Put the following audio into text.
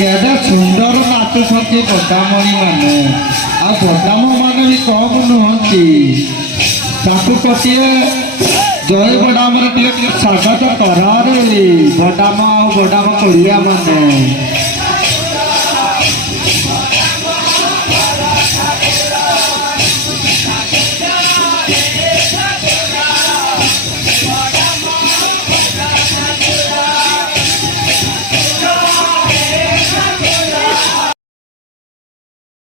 କେଡ଼େ ସୁନ୍ଦର ନାଚୁଛନ୍ତି ବଦାମଣି ମାନେ ଆଉ ବଦାମ ମାନେ ବି କମ୍ ନୁହନ୍ତି ତାକୁ ଗୋଟିଏ ଜୟ ବଦାମରେ ଟିକେ ଟିକେ ସ୍ୱାଗତ କରାରେ ବଦାମ ଆଉ ବଦାମ କଳିଆ ମାନେ